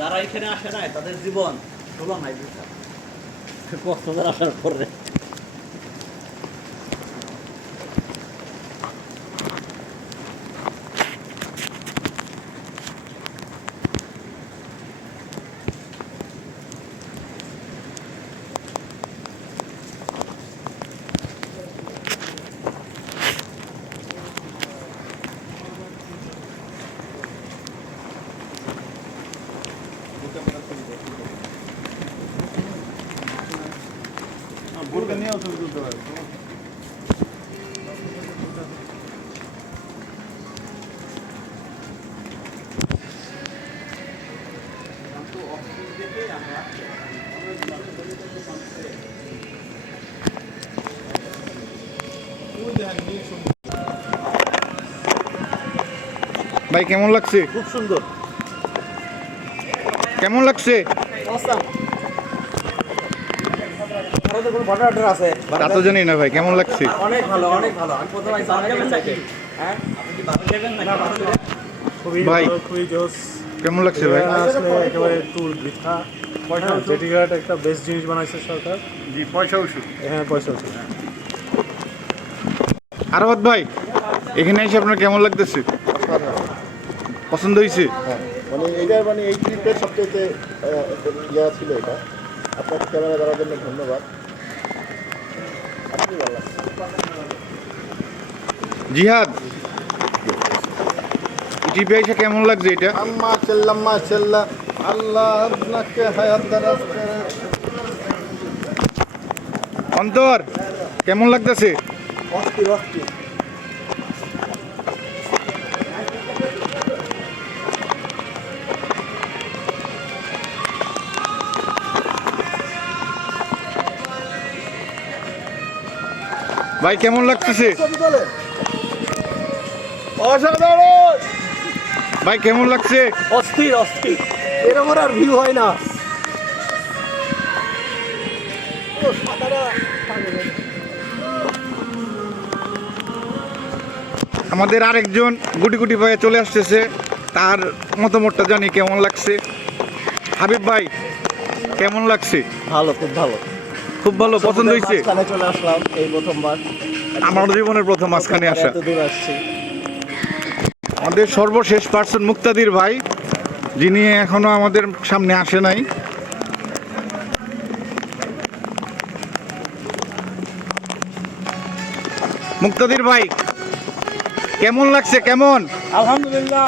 যারা এখানে আসে না তাদের জীবন তুলনায় বৃথা। কষ্ট করে আসার পরে বোরকা নিয়েও ছবি তুলতে পারবে। ভাই কেমন লাগছে? খুব সুন্দর। কেমন লাগছে? তা তো জানি না ভাই, কেমন লাগছে? অনেক ভালো, অনেক ভালো। আমি প্রথমে হ্যাঁ, আপনি কি ভালো যাবেন না? খুবই ভাই। ভালো, খুবই জোস। কেমন লাগছে ভাই? আসলে একেবারে ট্যুর বৃথা। জেটিঘাট একটা বেস্ট জিনিস বানাইছে সরকার। জি, পয়সা ওষুধ। হ্যাঁ, পয়সা আছে। আরাফাত ভাই, এখানে এসে আপনার কেমন লাগতেছে? পছন্দ হয়েছে? মানে এইটার মানে এই ট্রিপের সবচেয়ে ইয়া ছিল এটা। আপনার ক্যামেরা ধরার জন্য ধন্যবাদ। আপনি ভালো লাগছে। জিহাদ, ট্রিপে এসে কেমন লাগছে এটা? আম্মা চেল্লা আল্লাহ আপনাকে হায়াত দারাজ করে। অন্তর, কেমন লাগতেছে? অস্থির অস্থির। ভাই কেমন লাগতেছে? অসাধারণ। ভাই কেমন লাগছে? অস্থির অস্থির। এরকম আর ভিউ হয় না। আমাদের আরেকজন গুটি গুটি ভাই চলে আসতেছে, তার মতামতটা জানি কেমন লাগছে। হাবিব ভাই, কেমন লাগছে? ভালো, খুব ভালো। খুব ভালো, পছন্দ হয়েছে? মাঝখানে চলে আসলাম এই প্রথমবার। আমার জীবনের প্রথম মাঝখানে আসা। এত দূর আসছি। আমাদের সর্বশেষ পার্সন মুক্তাদির ভাই, যিনি এখনো আমাদের সামনে আসে নাই। মুক্তাদির ভাই, কেমন লাগছে? কেমন? আলহামদুলিল্লাহ।